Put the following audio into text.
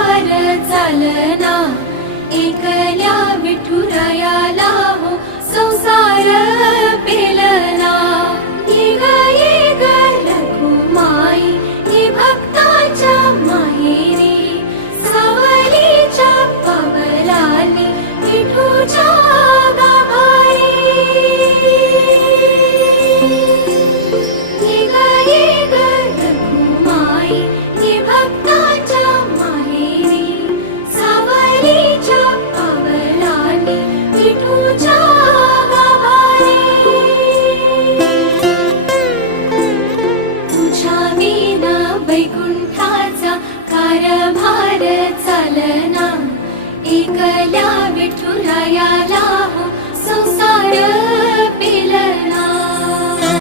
कारभार चालना, एकल्या विठुरायाला हो संसार पेलना। ये ग रखुमाई ये भक्ताच्या माहेरी, सावलीच्या पावलांनी विठूच्या गाभारी। ये ग रखुमाई ये भक्ताच्या माहेरी, सावलीच्या पावलांनी विठूच्या गाभारी। तुझ्या विना वैकुंठाचा कारभार चालना, एकल्या विठुरायाला हो संसार